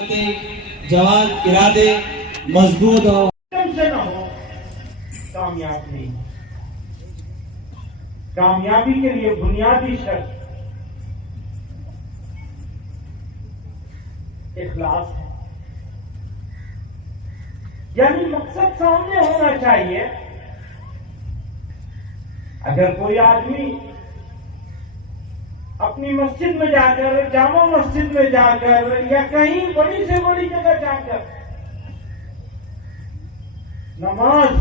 کے جوان ارادے مضبوط ہو سے نہ ہو کامیاب نہیں. کامیابی کے لیے بنیادی شرط اخلاص ہے. یعنی مقصد سامنے ہونا چاہیے. اگر کوئی آدمی اپنی مسجد میں جا کر, جامع مسجد میں جا کر یا کہیں بڑی سے بڑی جگہ جا کر نماز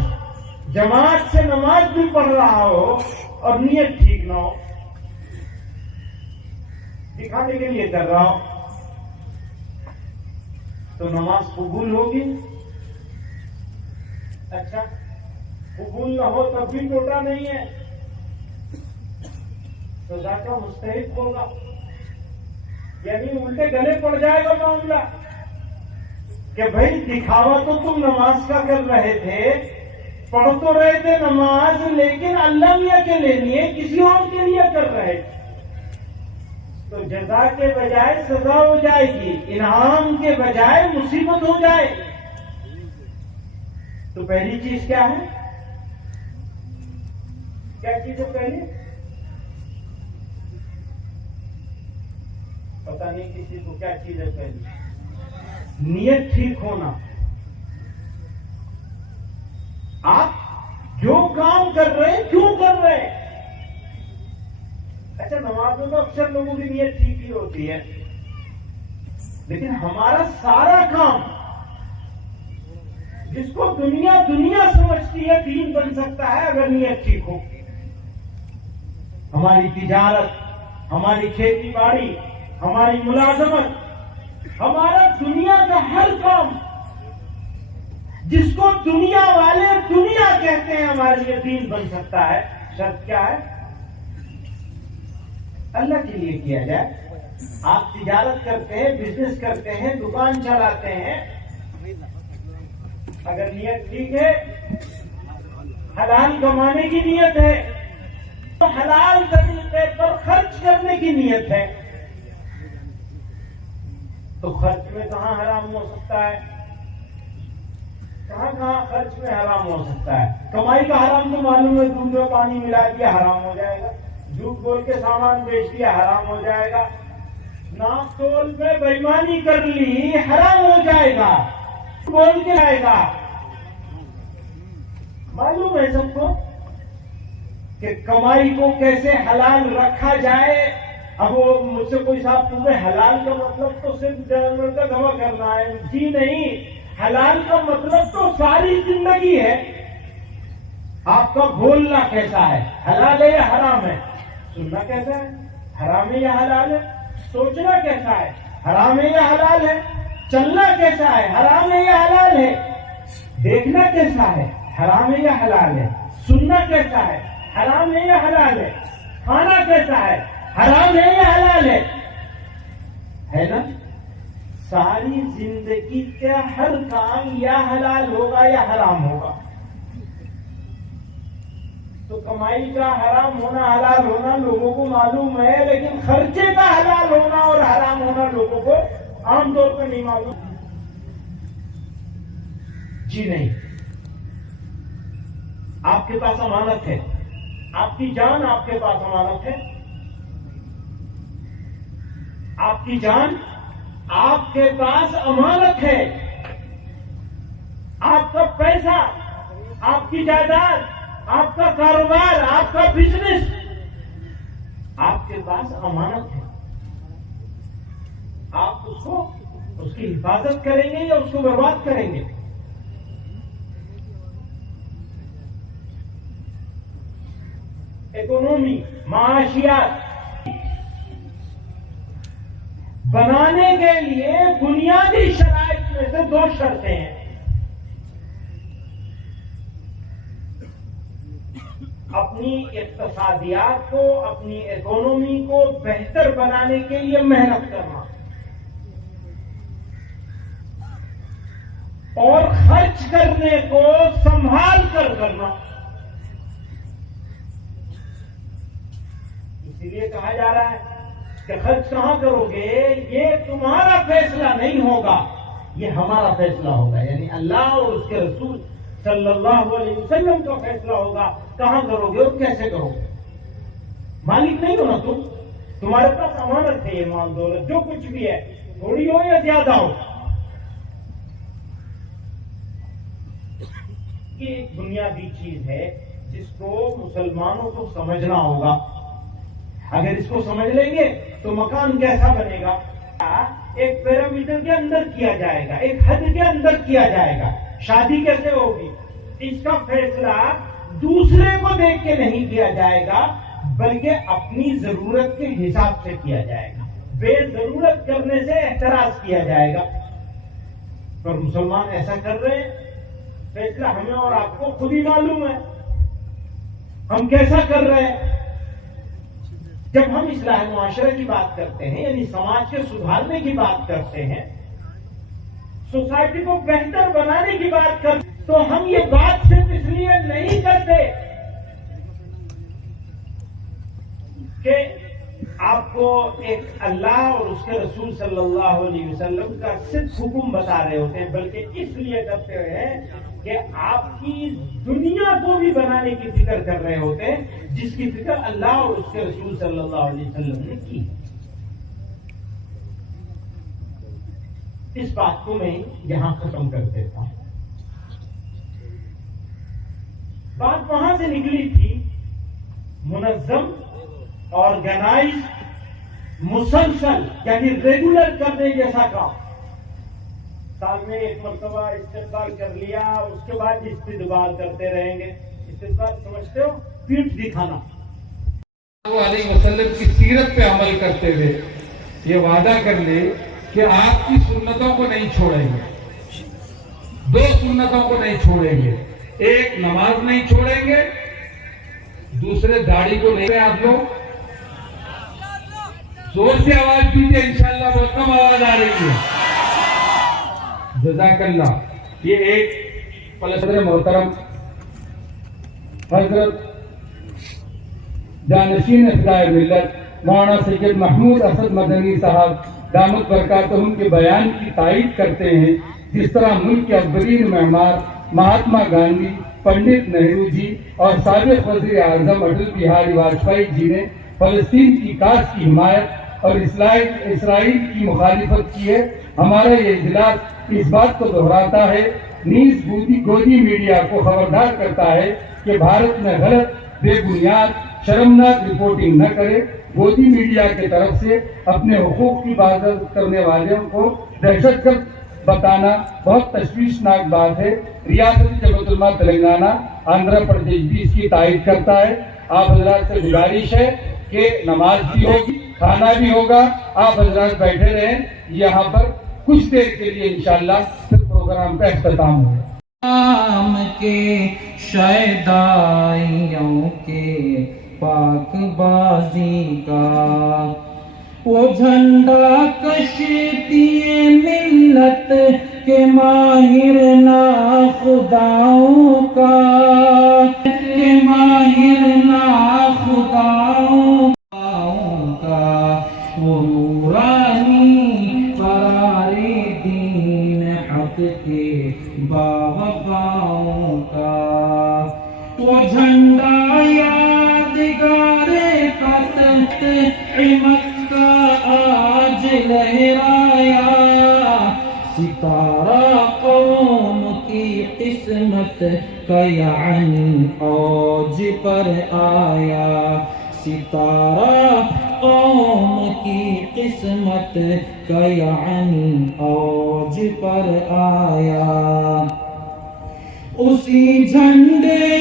جماعت سے نماز بھی پڑھ رہا ہو اور نیت ٹھیک نہ ہو, دکھانے کے لیے کر رہا ہو, تو نماز قبول ہوگی؟ اچھا, قبول نہ ہو تب بھی ٹوٹا نہیں ہے, سزا کا مستحق ہوگا. یعنی الٹے گلے پڑ جائے گا معاملہ کہ بھائی دکھاوا تو تم نماز کا کر رہے تھے, پڑھ تو رہے تھے نماز, لیکن اللہ میاں کے لیے کسی اور کے لیے کر رہے تھے. تو جزا کے بجائے سزا ہو جائے گی, انعام کے بجائے مصیبت ہو جائے. تو پہلی چیز کیا ہے؟ کیا چیز ہے پہلی؟ پتہ نہیں کسی کو کیا چیز ہے پہلی. نیت ٹھیک ہونا. آپ جو کام کر رہے ہیں کیوں کر رہے ہیں؟ اچھا, نمازوں میں اکثر لوگوں کی نیت ٹھیک ہی ہوتی ہے, لیکن ہمارا سارا کام جس کو دنیا سمجھتی ہے دین بن سکتا ہے اگر نیت ٹھیک ہو. ہماری تجارت, ہماری کھیتی باڑی, ہماری ملازمت, ہمارا دنیا کا ہر کام جس کو دنیا والے دنیا کہتے ہیں ہمارے لیے دین بن سکتا ہے. شرط کیا ہے؟ اللہ کے لیے کیا جائے. آپ تجارت کرتے ہیں, بزنس کرتے ہیں, دکان چلاتے ہیں, اگر نیت ٹھیک ہے, حلال کمانے کی نیت ہے, تو حلال طریقے پر خرچ کرنے کی نیت ہے, تو خرچ میں کہاں حرام ہو سکتا ہے؟ کہاں خرچ میں حرام ہو سکتا ہے؟ کمائی کا حرام تو معلوم ہے, دودھ میں پانی ملا دیا حرام ہو جائے گا, جھوٹ بول کے سامان بیچ دیا حرام ہو جائے گا, ناپ تول میں بےایمانی کر لی حرام ہو جائے گا, بول کے آئے گا. معلوم ہے سب کو کہ کمائی کو کیسے حلال رکھا جائے. اب وہ مجھ سے کوئی صاحب تمہیں حلال کا مطلب تو صرف جانور کا دوا کرنا ہے. جی نہیں, حلال کا مطلب تو ساری زندگی ہے. آپ کا بولنا کیسا ہے, حلال ہے یا حرام ہے؟ سننا کیسا ہے, حرام ہے یا حلال ہے؟ سوچنا کیسا ہے, حرام ہے یا حلال ہے؟ چلنا کیسا ہے, حرام ہے یا حلال ہے؟ دیکھنا کیسا ہے, حرام ہے یا حلال ہے؟ سننا کیسا ہے, حرام ہے یا حلال ہے؟ کھانا کیسا ہے, حرام ہے یا حلال ہے نا؟ ساری زندگی کا ہر کام یا حلال ہوگا یا حرام ہوگا. تو کمائی کا حرام ہونا حلال ہونا لوگوں کو معلوم ہے, لیکن خرچے کا حلال ہونا اور حرام ہونا لوگوں کو عام طور پہ نہیں معلوم. جی نہیں, آپ کے پاس امانت ہے, آپ کی جان آپ کے پاس امانت ہے. آپ کی جان آپ کے پاس امانت ہے. آپ کا پیسہ, آپ کی جائیداد, آپ کا کاروبار, آپ کا بزنس آپ کے پاس امانت ہے. آپ اس کی حفاظت کریں گے یا اس کو برباد کریں گے؟ اکنومی, معاشیات بنانے کے لیے بنیادی شرائط میں سے دو شرطیں ہیں. اپنی اقتصادیات کو, اپنی اکنومی کو بہتر بنانے کے لیے محنت کرنا اور خرچ کرنے کو سنبھال کر کرنا. اسی لیے کہا جا رہا ہے کہ خرچ کہاں کرو گے، یہ تمہارا فیصلہ نہیں ہوگا، یہ ہمارا فیصلہ ہوگا، یعنی اللہ اور اس کے رسول صلی اللہ علیہ وسلم کا فیصلہ ہوگا کہاں کرو گے اور کیسے کرو گے۔ مالک نہیں ہو نا تم، تمہارے پاس امانت ہے یہ مال دولت، جو کچھ بھی ہے، تھوڑی ہو یا زیادہ ہو۔ یہ ایک بنیادی چیز ہے جس کو مسلمانوں کو سمجھنا ہوگا۔ اگر اس کو سمجھ لیں گے تو مکان کیسا بنے گا، ایک پیرامیٹر کے اندر کیا جائے گا، ایک حد کے اندر کیا جائے گا۔ شادی کیسے ہوگی، اس کا فیصلہ دوسرے کو دیکھ کے نہیں کیا جائے گا، بلکہ اپنی ضرورت کے حساب سے کیا جائے گا، بے ضرورت کرنے سے احتراز کیا جائے گا۔ پر مسلمان ایسا کر رہے ہیں، فیصلہ ہمیں اور آپ کو خود ہی معلوم ہے ہم کیسا کر رہے ہیں۔ جب ہم اصلاح معاشرے کی بات کرتے ہیں، یعنی سماج کے سدھارنے کی بات کرتے ہیں، سوسائٹی کو بہتر بنانے کی بات کرتے ہیں، تو ہم یہ بات صرف اس لیے نہیں کرتے کہ آپ کو ایک اللہ اور اس کے رسول صلی اللہ علیہ وسلم کا صرف حکم بتا رہے ہوتے ہیں، بلکہ اس لیے کرتے ہیں کہ آپ کی دنیا کو بھی بنانے کی فکر کر رہے ہوتے ہیں، جس کی فکر اللہ اور اس کے رسول صلی اللہ علیہ وسلم نے کی۔ اس بات کو میں یہاں ختم کر دیتا ہوں۔ بات وہاں سے نکلی تھی منظم، آرگنائز، مسلسل، یعنی ریگولر کرنے جیسا کام۔ سال میں ایک مرتبہ استقبال کر لیا، اس کے بعد استقبال کرتے رہیں گے۔ استقبال سمجھتے ہو، پیٹھ دکھانا۔ علیہ وسلم کی سیرت پہ عمل کرتے ہوئے یہ وعدہ کر لے کہ آپ کی سنتوں کو نہیں چھوڑیں گے، دو سنتوں کو نہیں چھوڑیں گے، ایک نماز نہیں چھوڑیں گے، دوسرے داڑھی کو نہیں۔ آپ لوگ زور سے آواز دیجیے، انشاءاللہ بہت کم آواز آ رہی ہے۔ جزاک اللہ۔ یہ ایک صدر محترم حضرت جانشین خدائے ملت مولانا سید محمود اسد مدنی صاحب دامت برکاتہم کے بیان کی تائید کرتے ہیں، جس طرح ملک کے اکبرین معمار مہاتما گاندھی، پنڈت نہرو جی اور سابق وزیر اعظم اٹل بہاری واجپئی جی نے فلسطین کی کاس کی حمایت اور اسرائیل کی مخالفت کی ہے، ہمارا یہ اجلاس اس بات کو دہراتا ہے، نیز گودی میڈیا کو خبردار کرتا ہے کہ بھارت میں غلط، بے بنیاد، شرمناک رپورٹنگ نہ کرے۔ گودی میڈیا کی طرف سے اپنے حقوق کی بازرسی کرنے والوں کو دہشت گرد بتانا بہت تشویشناک بات ہے۔ ریاست جمعیت علماء تلنگانہ، آندھرا پردیش بھی اس کی تائید کرتا ہے۔ آپ حضرات سے گزارش ہے کہ نماز بھی ہوگی، کھانا بھی ہوگا، آپ حضرات بیٹھے رہیں یہاں پر کچھ دیر کے لیے، انشاءاللہ پھر پروگرام کا اختتام ہوگا۔ نام کے شیدائیوں کے پاک بازی کا وہ جھنڈا کشتی ملت کے ماہر ناخداؤں کا، کے ماہر ناخداؤں کا، وہ نورانی قرار دین حق کے باوقاؤں کا، وہ جھنڈا یادگار فتح عمت کا آج لہرایا، ستارہ قوم کی قسمت کا یعنی اوج پر آیا، ستارہ قوم کی قسمت کا یعنی اوج پر آیا، اسی جھنڈے